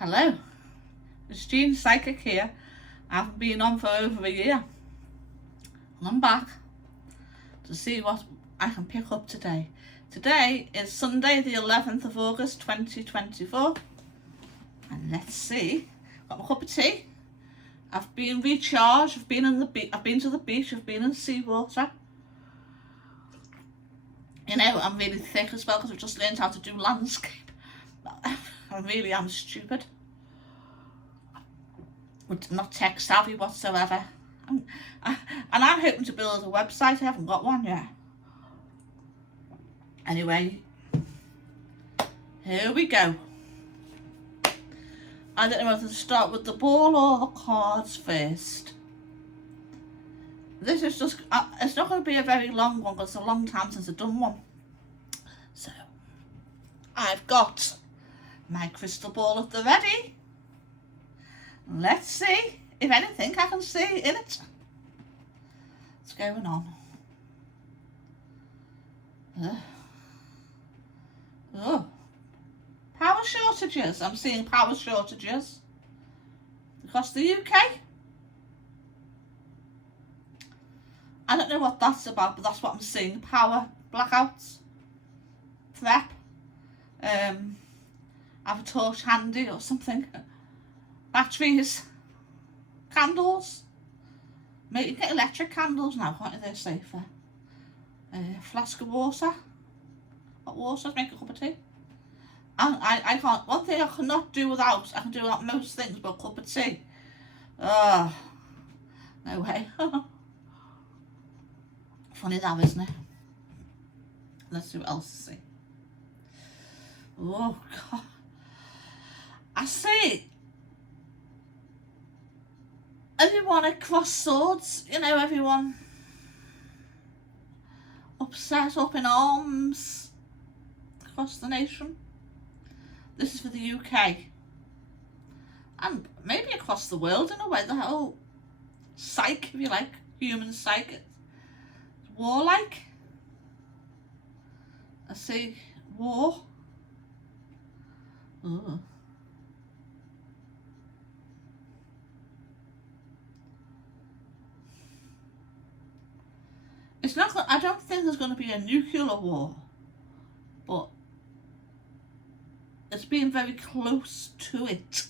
Hello, it's Jean Psychic here. I haven't been on for over a year. And I'm back to see what I can pick up today. Today is Sunday the 11th of August 2024. And let's see. Got my cup of tea. I've been recharged. I've been to the beach. I've been in seawater. You know, I'm really thick as well because I've just learned how to do landscape. I really am stupid. Not tech savvy whatsoever. And I'm hoping to build a website. I haven't got one yet. Anyway, here we go. I don't know whether to start with the ball or the cards first. This is just, it's not going to be a very long one because it's a long time since I've done one. So, I've got my crystal ball at the ready. Let's see if anything I can see in it. What's going on? Oh, power shortages. I'm seeing power shortages across the UK. I don't know what that's about, but that's what I'm seeing. Power blackouts, threat. Have a torch handy or something. Batteries, candles. Maybe you get electric candles now, can't you? They're safer. Flask of water. Hot water to make a cup of tea. And I can't. One thing I cannot do without. I can do without most things, but a cup of tea. No way. Funny that, isn't it? Let's see what else I see. Oh God. I see everyone at cross swords, you know, everyone upset, up in arms across the nation. This is for the UK. And maybe across the world in a way, the whole psyche, if you like, human psyche. It's warlike. I see war. Ooh. It's not. I don't think there's going to be a nuclear war, but it's being very close to it.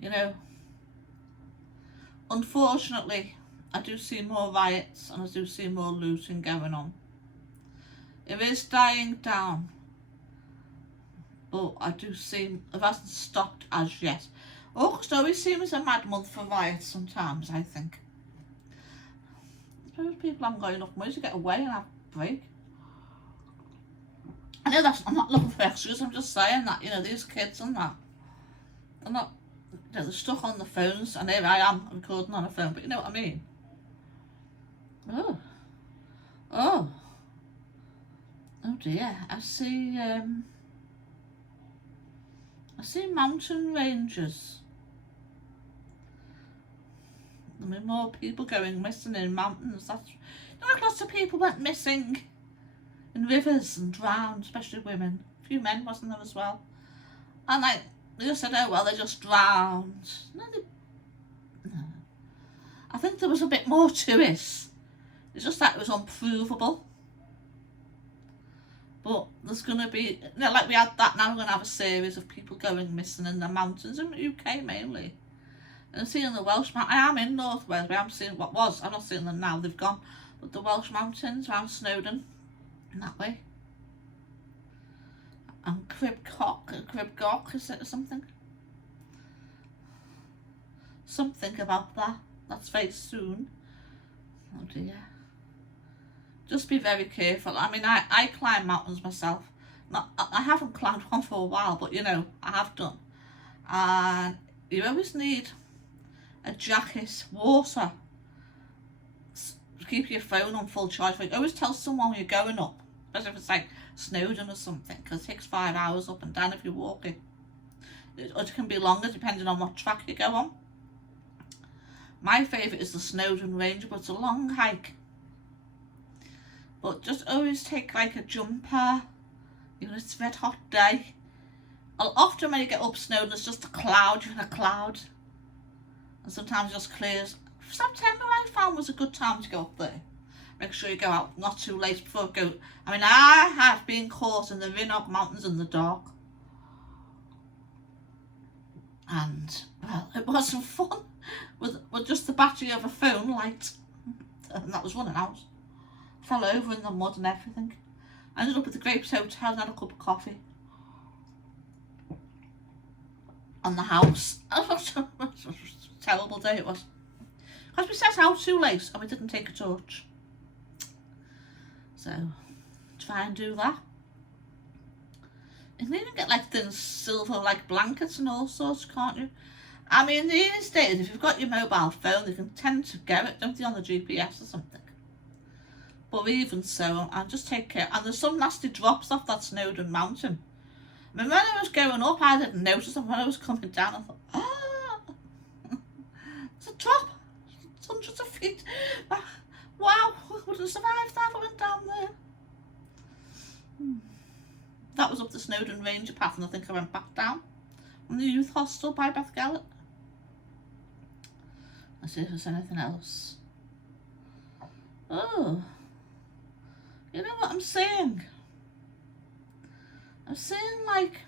You know, unfortunately, I do see more riots and I do see more looting going on. It is dying down, but I do see it hasn't stopped as yet. August always seems a mad month for riots sometimes, I think. I suppose people haven't got enough money to get away and have a break. I know I'm not looking for excuses, I'm just saying that, you know, these kids and that, they're not, you know, they're stuck on the phones, and here I am recording on a phone, but you know what I mean? Oh dear, I see mountain ranges. I mean, more people going missing in mountains. That's, you know, like lots of people went missing in rivers and drowned, especially women. A few men, wasn't there, as well? And like, they just said, oh well, they just drowned. No. I think there was a bit more to it. It's just that it was unprovable. But there's going to be, you know, like we had that, now we're going to have a series of people going missing in the mountains, in the UK mainly. And I'm seeing the Welsh Mountains. I am in North Wales, but I'm seeing what was. I'm not seeing them now, they've gone. But the Welsh Mountains around Snowdon, in that way. And Cribgoch, is it, or something? Something about that. That's very soon. Oh dear. Just be very careful. I mean, I climb mountains myself. I haven't climbed one for a while, but you know, I have done. And you always need a jacket, water. Keep your phone on full charge. Like, always tell someone when you're going up, especially if it's like Snowdon or something, because it takes 5 hours up and down if you're walking. It can be longer depending on what track you go on. My favourite is the Snowdon Range, but it's a long hike. But just always take like a jumper, even if it's a red hot day. Often when you get up Snowdon, it's just a cloud, you're in a cloud. And sometimes it just clears. September I found was a good time to go up there. Make sure you go out not too late before go. I mean, I have been caught in the Vinnog Mountains in the dark. And, well, it wasn't fun with just the battery of a phone light. And that was running out. Fell over in the mud and everything. I ended up at the Grapes Hotel and had a cup of coffee. On the house. Terrible day it was. Because we set out too late and we didn't take a torch. So, try and do that. You can even get like thin silver like blankets and all sorts, can't you? I mean, these days, if you've got your mobile phone, they can tend to get it, don't they, on the GPS or something. But even so, I'll just take care. And there's some nasty drops off that Snowdon mountain. I mean, when I was going up, I didn't notice them. When I was coming down, I thought, ah, it's a drop. It's hundreds of feet. Wow, I would have survived that if I went down there. That was up the Snowdon Ranger path, and I think I went back down on the youth hostel by Beth Gellert. Let's see if there's anything else. Oh, you know what I'm saying? I'm saying like,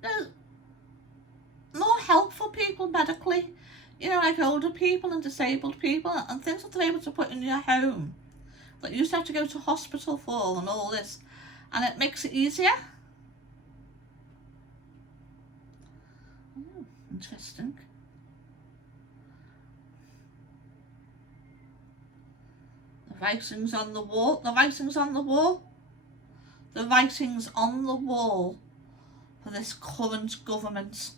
there's more help for people medically, you know, like older people and disabled people and things that they're able to put in your home that you used to have to go to hospital for and all this, and it makes it easier. Oh, interesting. The writings on the wall, the writings on the wall, the writings on the wall for this current government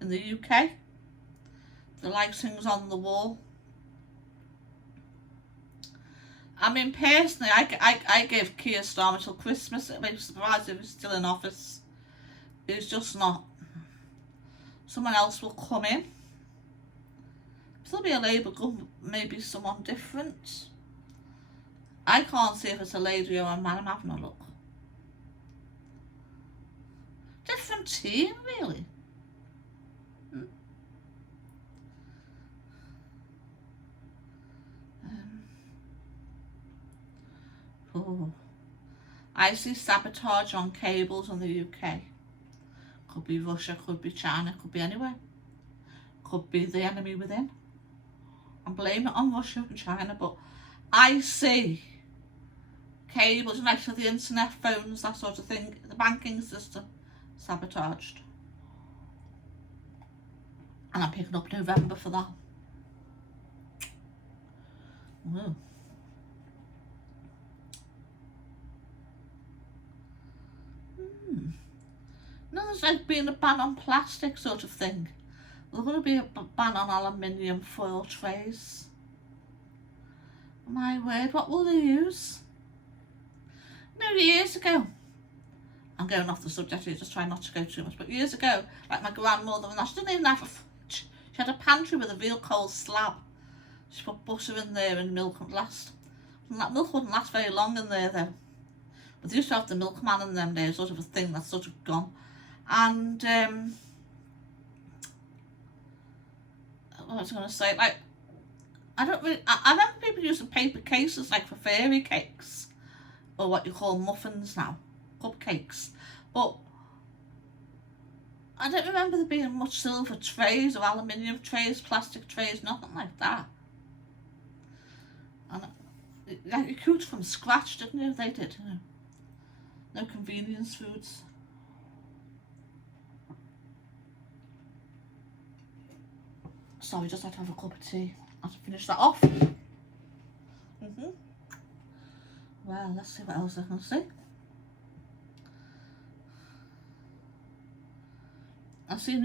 in the UK. The writings on the wall. I mean, personally, I gave Keir Starmer till Christmas. It makes me surprised if he's still in office. He's just not. Someone else will come in. There'll be a Labour government, maybe someone different. I can't see if it's a lady or a man. I'm having a look. Different team, really. Oh, I see sabotage on cables in the UK. Could be Russia, could be China, could be anywhere. Could be the enemy within. I'm blaming it on Russia and China, but I see cables, like for the internet, phones, that sort of thing, the banking system sabotaged. And I'm picking up November for that. Ooh. No, there's like being a ban on plastic sort of thing. There's going to be a ban on aluminium foil trays. My word, what will they use? No, years ago, I'm going off the subject here, just trying not to go too much, but years ago, like my grandmother and that, she didn't even have a fridge. She had a pantry with a real cold slab. She put butter in there and milk would last. And that milk wouldn't last very long in there though. But they used to have the milkman in them days, sort of a thing that's sort of gone. And what was I going to say? Like, I remember people using paper cases like for fairy cakes, or what you call muffins now, cupcakes. But I don't remember there being much silver trays or aluminium trays, plastic trays, nothing like that. And like you cooked from scratch, didn't you? They did, you know. No convenience foods. Sorry, just had to have a cup of tea. I have to finish that off. Well, let's see what else I can see. I see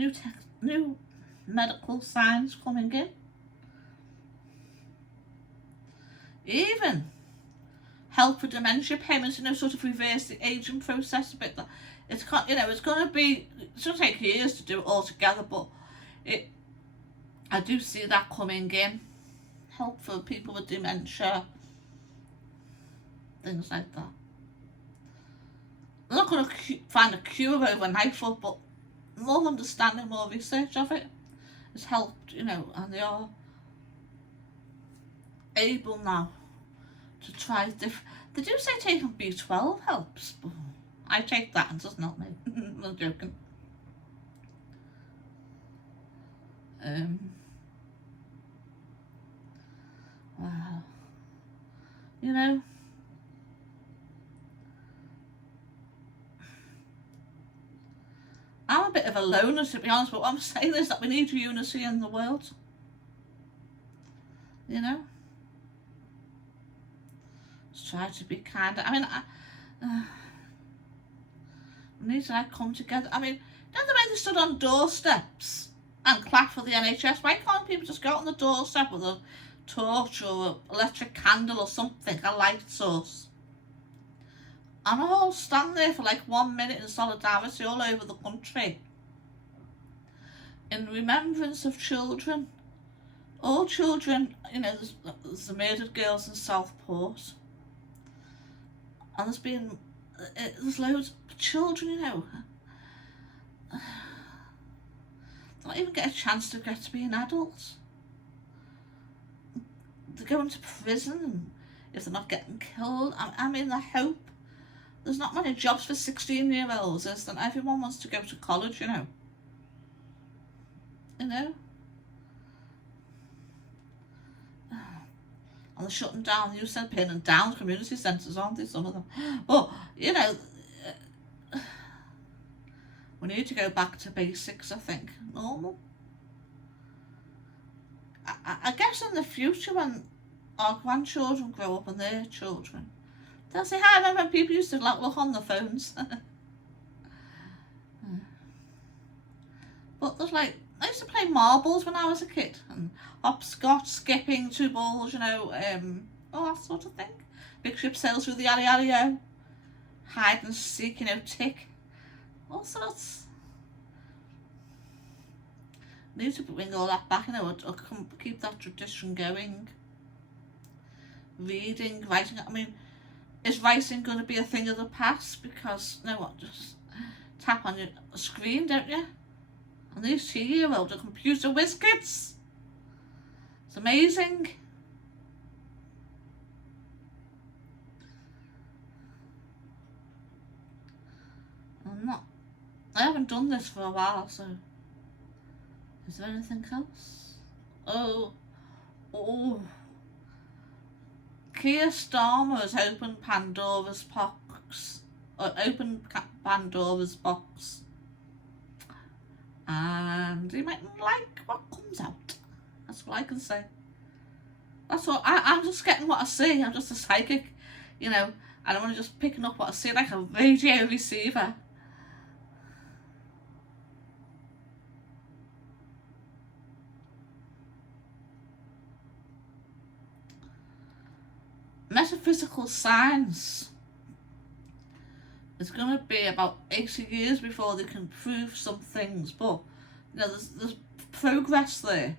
new medical signs coming in. Even help for dementia payments, you know, sort of reverse the aging process a bit. It's, you know, it's going to be, it's going to take years to do it all together, but I do see that coming in. help for people with dementia, things like that. I'm not going to find a cure overnight for it, but more understanding, more research of it has helped, and they are able now to try different. They do say taking B12 helps, but I take that and it doesn't help me. I'm joking. Wow. I'm a bit of a loner, to be honest, but what I'm saying is that we need unity in the world. Let's try to be kind. I mean, we need to come together. I mean, don't the way they stood on doorsteps and clapped for the NHS? Why can't people just go out on the doorstep with a torch or an electric candle or something, a light source, and all stand there for like 1 minute in solidarity all over the country in remembrance of children? All children, there's the murdered girls in Southport, and there's loads of children, don't even get a chance to get to be an adult. They're going to prison if they're not getting killed. I mean, I hope there's not many jobs for 16-year-olds, is there? Everyone wants to go to college, And they're shutting down, you said pinning down community centres, aren't they, some of them? But, we need to go back to basics, I think. Normal. I guess in the future, when our grandchildren grow up and their children, they'll say, "Hi, I remember when people used to look on their phones." But there's I used to play marbles when I was a kid, and hopscotch, skipping, 2 balls, all that sort of thing. Big ship sails through the alley-o, hide and seek, tick, all sorts. Need to bring all that back, or keep that tradition going. Reading, writing. I mean, is writing going to be a thing of the past? Because, just tap on your screen, don't you? And these 2-year-olds are computer whiz kids. It's amazing. I haven't done this for a while, so. Is there anything else? Oh. Keir Starmer has opened Pandora's box. And he mightn't like what comes out. That's what I can say. That's what I'm just getting what I see. I'm just a psychic, and I'm just picking up what I see like a radio receiver. Metaphysical science is going to be about 80 years before they can prove some things, but there's progress there,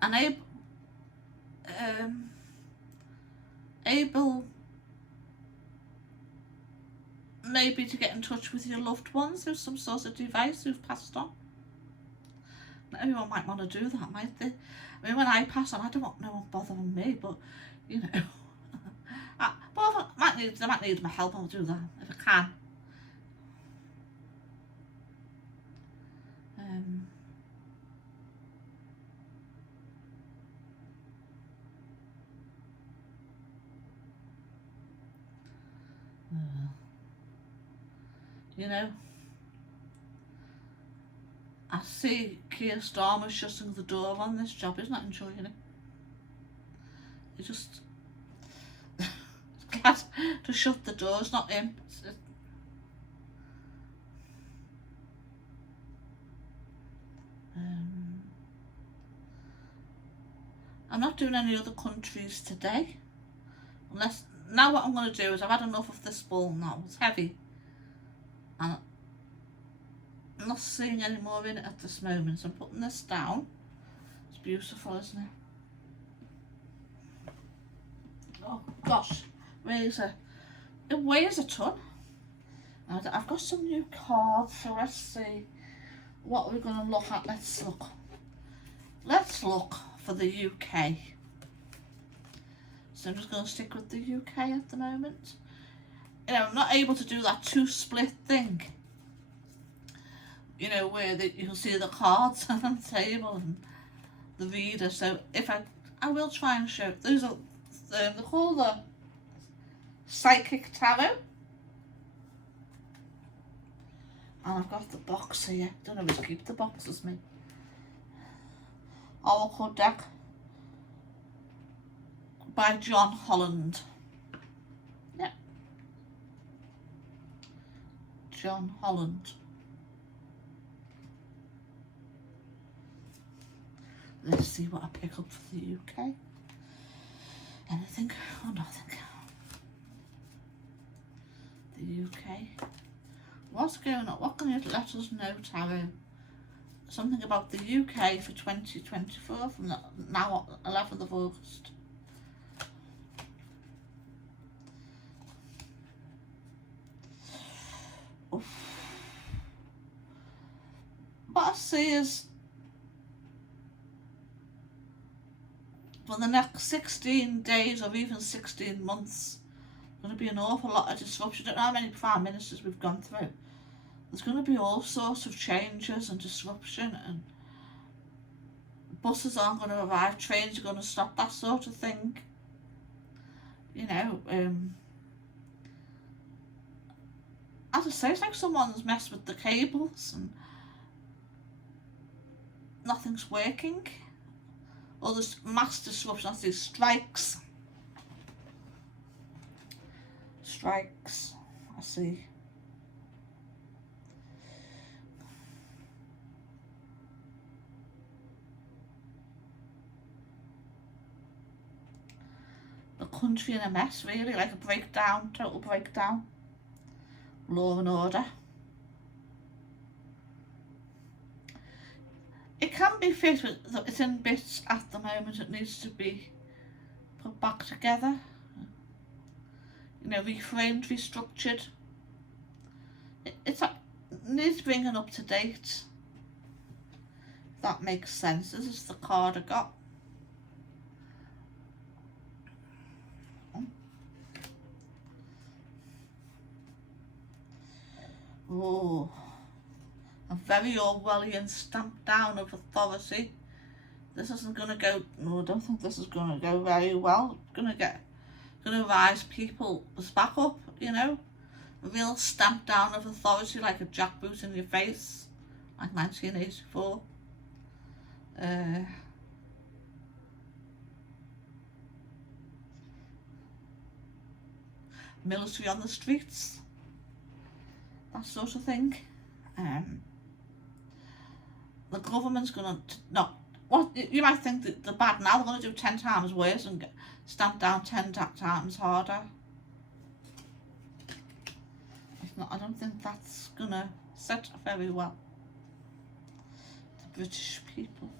and able maybe to get in touch with your loved ones through some sort of device who've passed on. Not everyone might want to do that, might they? I mean, when I pass on, I don't want no one bothering me, but but I might need my help. I'll do that if I can. I see Keir Starmer shutting the door on this job. He's not enjoying it. He just glad to shut the door. It's not him. I'm not doing any other countries today. Now what I'm going to do is I've had enough of this ball now. It's heavy. And I'm not seeing any more in it at this moment. So I'm putting this down. It's beautiful, isn't it? Oh gosh, it weighs a ton. And I've got some new cards, so let's see what we're going to look at. Let's look for the UK. So I'm just going to stick with the UK at the moment. You know, I'm not able to do that two split thing. You know, where you can see the cards on the table and the reader. So if I will try and show. Those are they're called the Psychic Tarot. And I've got the box here. Don't always keep the boxes, me. Oracle deck by John Holland. Yeah. John Holland. Let's see what I pick up for the UK. Anything? Oh, nothing. The UK. What's going on? What can you let us know, Tarot? Something about the UK for 2024 from the now 11th of August. Oof. What I see is for the next 16 days or even 16 months, there's going to be an awful lot of disruption. I don't know how many prime ministers we've gone through. There's going to be all sorts of changes and disruption, and buses aren't going to arrive, trains are going to stop, that sort of thing. You know, as I say, it's like someone's messed with the cables and nothing's working. All this mass disruption, that's these strikes. Strikes, I see. The country in a mess, really, like a breakdown, total breakdown. Law and order. It can be fixed, but it's in bits at the moment. It needs to be put back together. You know, reframed, restructured. It needs bringing up to date. If that makes sense. This is the card I got. Oh, a very Orwellian stamp down of authority. This isn't going to go. No, I don't think this is going to go very well. It's going to rise people back up. You know, a real stamp down of authority, like a jackboot in your face, like 1984. Military on the streets. That sort of thing. The government's going to not. What you might think that the bad now, they're going to do 10 times worse and stamp down 10 times harder. If not, I don't think that's going to set very well the British people.